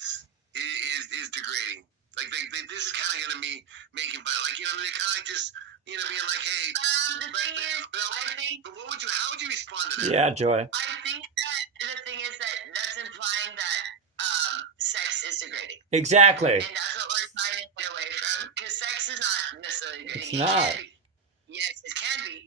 is degrading. Like this is kind of going to be making fun. Like they're kind of like just being like, hey. The thing is, I think. But how would you respond to that? Yeah, Joy. I think that the thing is that that's implying that sex is degrading. Exactly. And that's what we're trying to get away from, because sex is not necessarily degrading. It's not. Yes, it can be,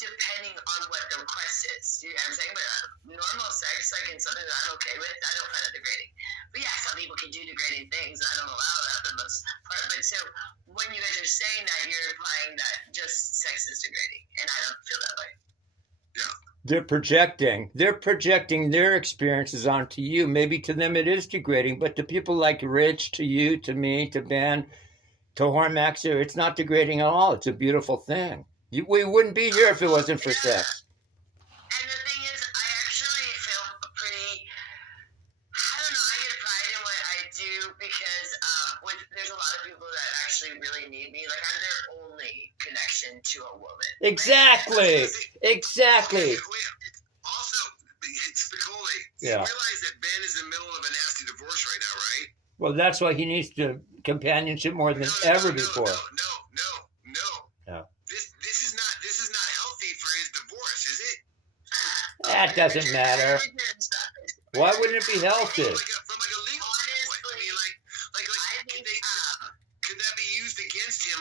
depending on what the request is. You know what I'm saying? But normal sex, like in something that I'm okay with, I don't find it degrading. But yeah, some people can do degrading things, and I don't allow that for the most part. But so when you guys are saying that, you're implying that just sex is degrading, and I don't feel that way. Yeah. They're projecting their experiences onto you. Maybe to them it is degrading, but to people like Rich, to you, to me, to Ben, to Hormax, it's not degrading at all. It's a beautiful thing. We wouldn't be here if it wasn't for sex. And the thing is, I actually feel pretty, I don't know, I get pride in what I do, because there's a lot of people that actually really need me. Like, I'm their only connection to a woman. Exactly. Exactly. Also, Spicoli, Yeah. You realize that Ben is in the middle of a nasty divorce right now, right? Well, that's why he needs the companionship more than ever before. No. This is not healthy for his divorce, is it? That doesn't matter. Why wouldn't it be healthy? From like a legal standpoint, I mean, could that be used against him?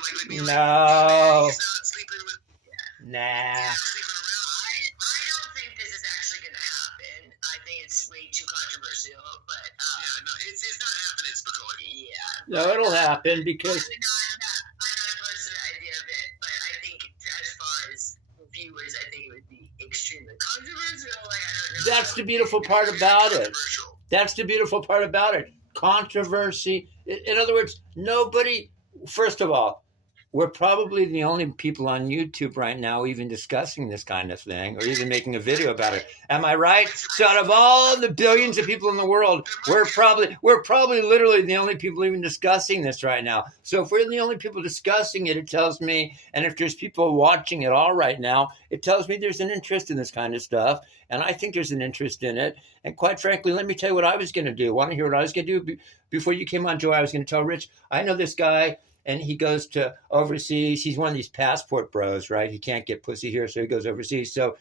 No. He's not sleeping with. Nah. Sleeping around. I don't think this is actually going to happen. I think it's way too controversial, but no, it's not happening, Spicoli. Yeah. No, it'll happen because. I'm not opposed to the idea of it, but I think as far as viewers, I think it would be extremely controversial. Like, I don't know. That's the beautiful part about it. That's the beautiful part about it. Controversy. In other words, nobody. First of all, we're probably the only people on YouTube right now even discussing this kind of thing or even making a video about it. Am I right? So out of all the billions of people in the world, we're probably literally the only people even discussing this right now. So if we're the only people discussing it, it tells me, and if there's people watching it all right now, it tells me there's an interest in this kind of stuff. And I think there's an interest in it. And quite frankly, let me tell you what I was going to do. Want to hear what I was going to do? Before you came on, Joe, I was going to tell Rich, I know this guy, and he goes to overseas. He's one of these passport bros, right? He can't get pussy here, so he goes overseas. So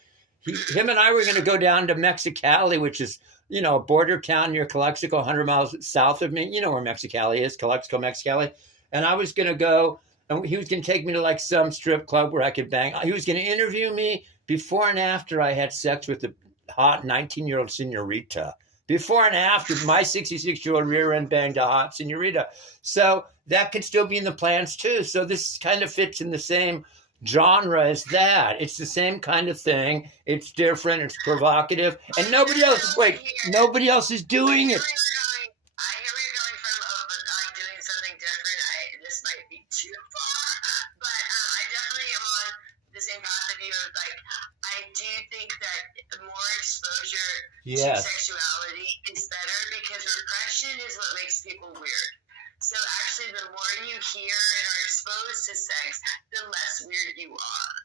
him and I were going to go down to Mexicali, which is, a border town near Calexico, 100 miles south of me. You know where Mexicali is, Calexico, Mexicali. And I was going to go, and he was going to take me to like some strip club where I could bang. He was going to interview me before and after I had sex with the hot 19-year-old senorita. Before and after, my 66-year-old rear end banged a hot senorita. So that could still be in the plans too. So this kind of fits in the same genre as that. It's the same kind of thing. It's different. It's provocative. And nobody else is doing it. I hear where you're going from, but doing something different. This might be too far, but I definitely am on the same path of you. Like, I do think that more exposure to sexuality is better, because repression is what makes people weird. So actually, the more you hear and are exposed to sex, the less weird you are.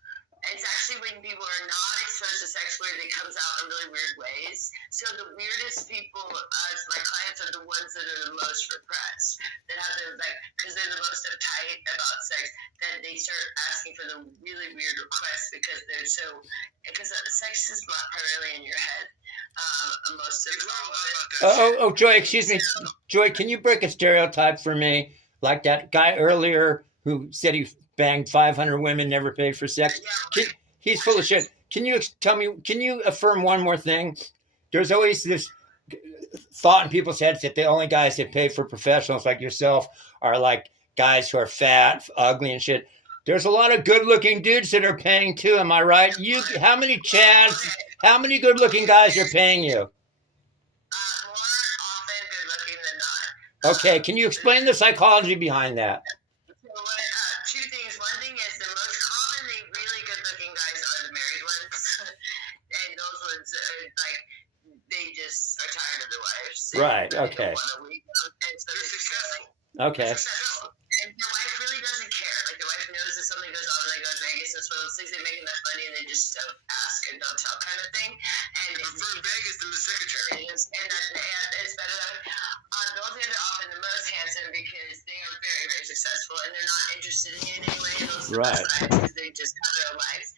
It's actually when people are not exposed to sex weird, it comes out in really weird ways. So the weirdest people, as my clients, are the ones that are the most repressed, that have the, because they're the most uptight about sex, that they start asking for the really weird requests, because sex is primarily in your head. Most of the time. Joy, excuse me. Joy, can you break a stereotype for me? Like that guy earlier who said he banged 500 women, never paid for sex. He's full of shit. Can you tell me, can you affirm one more thing? There's always this thought in people's heads that the only guys that pay for professionals like yourself are like guys who are fat, ugly and shit. There's a lot of good-looking dudes that are paying too. Am I right? How many good-looking guys are paying you? More often good-looking than not. Okay, can you explain the psychology behind that? Two things. One thing is the most commonly really good-looking guys are the married ones, and those ones they just are tired of their wives. Right. Okay. And so they're successful. Okay. And the wife really doesn't care. Like, the wife knows if something goes on when they go to Vegas. That's one of those things, they make enough money and they just don't ask and don't tell kind of thing. And I prefer Vegas than the secretary. And it's better that way. On those guys are often the most handsome because they are very, very successful and they're not interested in you in any way. Those are the best guys because they just have their own lives.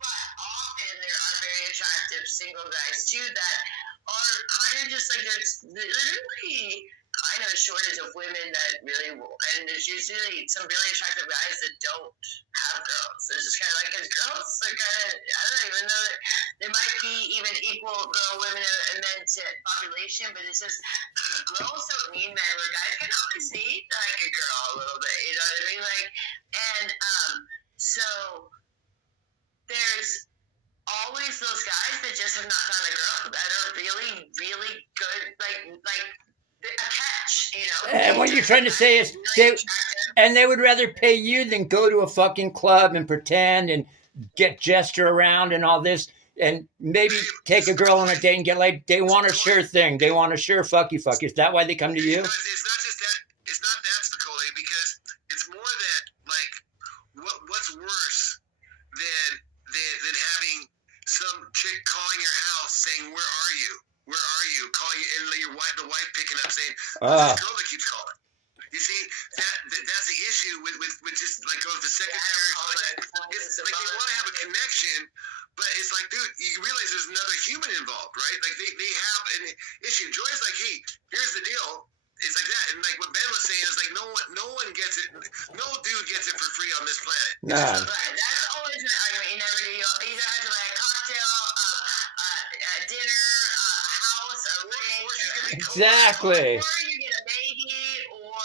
But often there are very attractive single guys too that are kind of just like there's literally kind of a shortage of women that really will, and there's usually some really attractive guys that don't have girls. They're just kind of like, because girls are kind of, I don't know, even though there might be even equal girl, women, and men to population, but it's just girls don't need men, where guys can always need like a girl a little bit, you know what I mean? Like, and so there's always those guys that just have not found a girl that are really, really good, like a catch, you know. And what you're trying to say is, they would rather pay you than go to a fucking club and pretend and get gesture around and all this, and maybe take a girl on a date and get laid. They want a sure thing. They want a sure fucky fuck. Is that why they come to you? It's not just that. It's not that, Spicoli, because it's more that, like, what's worse than having some chick calling your house saying, "Where are you? Where are you?" Calling you, and the wife picking up saying, "This girl that keeps calling." You see, that's the issue with just like going to secretary. It's like they want to have a connection, but it's like, dude, you realize there's another human involved, right? Like they have an issue. Joy's like, hey, here's the deal. It's like that, and like what Ben was saying is like no one gets it. No dude gets it for free on this planet. Nah. That's always an argument. You never do. You either have to buy a cocktail, a dinner, a house, a ring. Exactly. Or you get a baby, or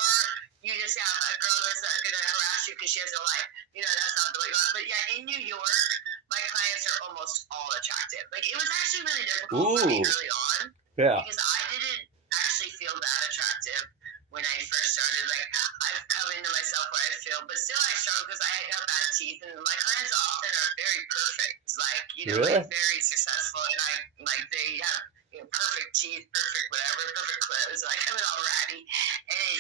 you just have a girl that's not going to harass you because she has no life. You know, that's not the way you want. But yeah, in New York, my clients are almost all attractive. Like, it was actually really difficult for me early on. Yeah. Because I didn't actually feel that attractive when I first started. Like, I've come into myself where I feel, but still I struggle because I have bad teeth, and my clients often are very perfect. Like, you know, like very successful, and they have, you know, perfect teeth, perfect whatever, perfect clothes. I come in all ratty, and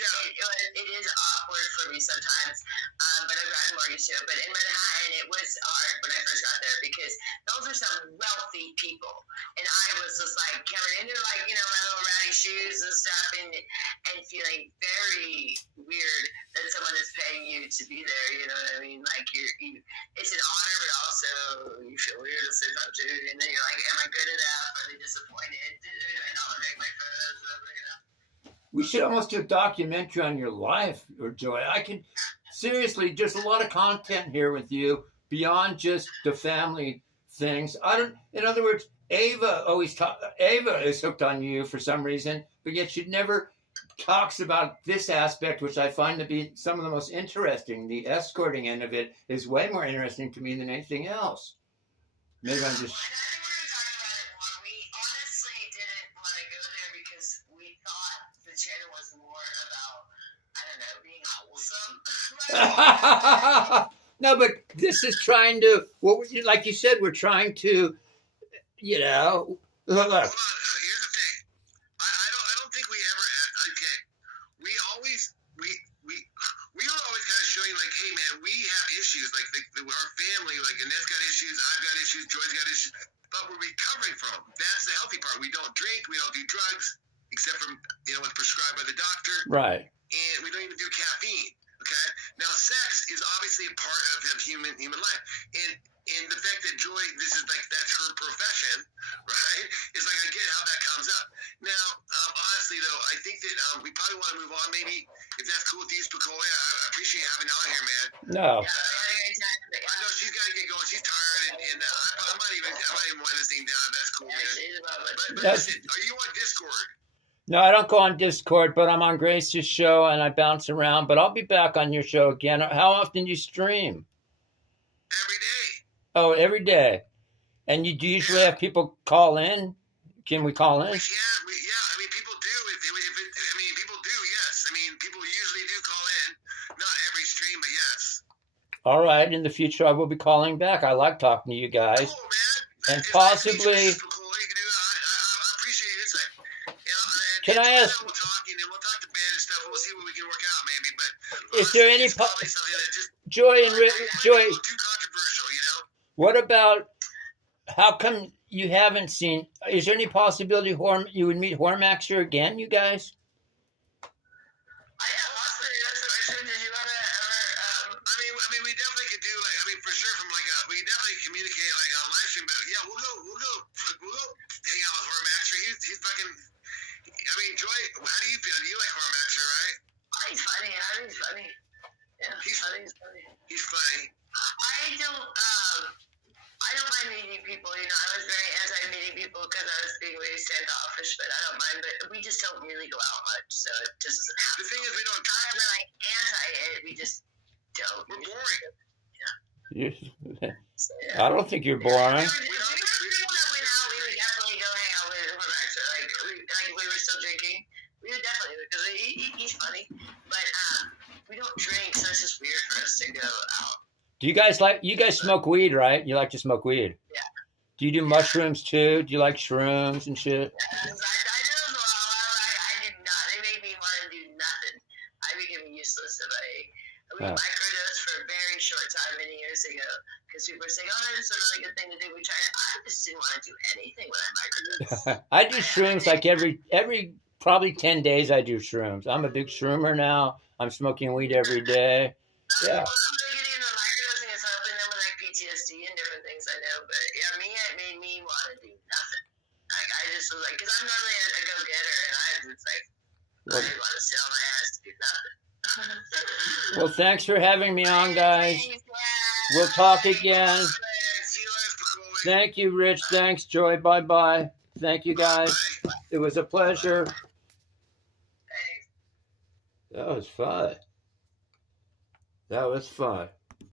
it is awkward for me sometimes, but I've gotten more used to it. But in Manhattan, it was hard when I first got there because those are some wealthy people, and I was just like coming into, like, you know, my little ratty shoes and stuff, and feeling very weird that someone is paying you to be there. You know what I mean? Like, it's an honor, but also you feel weird at the same time too. And then you're like, am I good enough? Are they disappointed? Do I not want to make my photos? Whatever, you know? We should almost do a documentary on your life, or Joy. I can seriously, just a lot of content here with you beyond just the family things. In other words, Ava is hooked on you for some reason, but yet she never talks about this aspect, which I find to be some of the most interesting. The escorting end of it is way more interesting to me than anything else. Maybe I'm just. No, but this is trying to, like you said, we're trying to, you know. Hold on. Here's the thing. I don't think we ever. Okay. We were always kind of showing, like, hey man, we have issues. Like our family, like Annette's got issues, I've got issues, Joy's got issues, but we're recovering from them. That's the healthy part. We don't drink, we don't do drugs, except for, you know, what's prescribed by the doctor. Right. And we don't even do caffeine. Okay. Now, sex is obviously a part of human life, and the fact that Joy, this is like that's her profession, right? It's like I get how that comes up. Now, honestly though, I think that we probably want to move on. Maybe if that's cool with you, Spicoli, I appreciate having you on here, man. No. I know she's got to get going. She's tired, and I might even wind this thing down. That's cool, man. But listen, are you on Discord? No, I don't go on Discord, but I'm on Grace's show and I bounce around. But I'll be back on your show again. How often do you stream? Every day. Oh, every day. And do you usually have people call in? Can we call in? Yeah. I mean, people do. People do. Yes. I mean, people usually do call in. Not every stream, but yes. All right. In the future, I will be calling back. I like talking to you guys. Cool, man. And possibly. Can I ask? We'll talk to Ben and stuff. We'll see what we can work out, maybe. But is there any Joy and Joy? Too controversial, you know. What about? How come you haven't seen? Is there any possibility you would meet Hormaxer again, you guys? mean, we definitely could do like, I mean, for sure, from like we can definitely communicate like on live stream. But yeah, we'll go hang out with Hormaxer. He's fucking. I mean, Joy, how do you feel? You like Hormaxer, right? He's funny. He's funny. Yeah, he's funny. He's funny. I don't mind meeting people. You know, I was very anti meeting people because I was being really standoffish, but I don't mind. But we just don't really go out much, so it just doesn't happen. The thing is, we don't. I'm not like anti it. We just don't. We're boring. So, yeah. I don't think you're boring. We would definitely go hang out with Hormaxer. Like we were still drinking. We would definitely, because he's funny. But we don't drink, so it's just weird for us to go out. Do you guys smoke weed, right? You like to smoke weed? Yeah. Do you do mushrooms too? Do you like shrooms and shit? Yes, I do as well. I do not. They make me want to do nothing. I became useless if we microdosed for a very short time many years ago because people were saying, "Oh, it's a really good thing to do." I just didn't want to do anything when I microdosed. I do shrooms like every probably 10 days. I do shrooms. I'm a big shroomer now. I'm smoking weed every day. Yeah. Microdosing is helping them with like PTSD and different things. I know, but yeah, it made me want to do nothing. Like I just was like, because I'm normally a go-getter, and I was like, I didn't want to sit on my ass to do nothing. Well, thanks for having me on, guys. We'll talk again. Thank you, Rich. Thanks, Joy. Bye-bye. Thank you, guys. It was a pleasure. That was fun.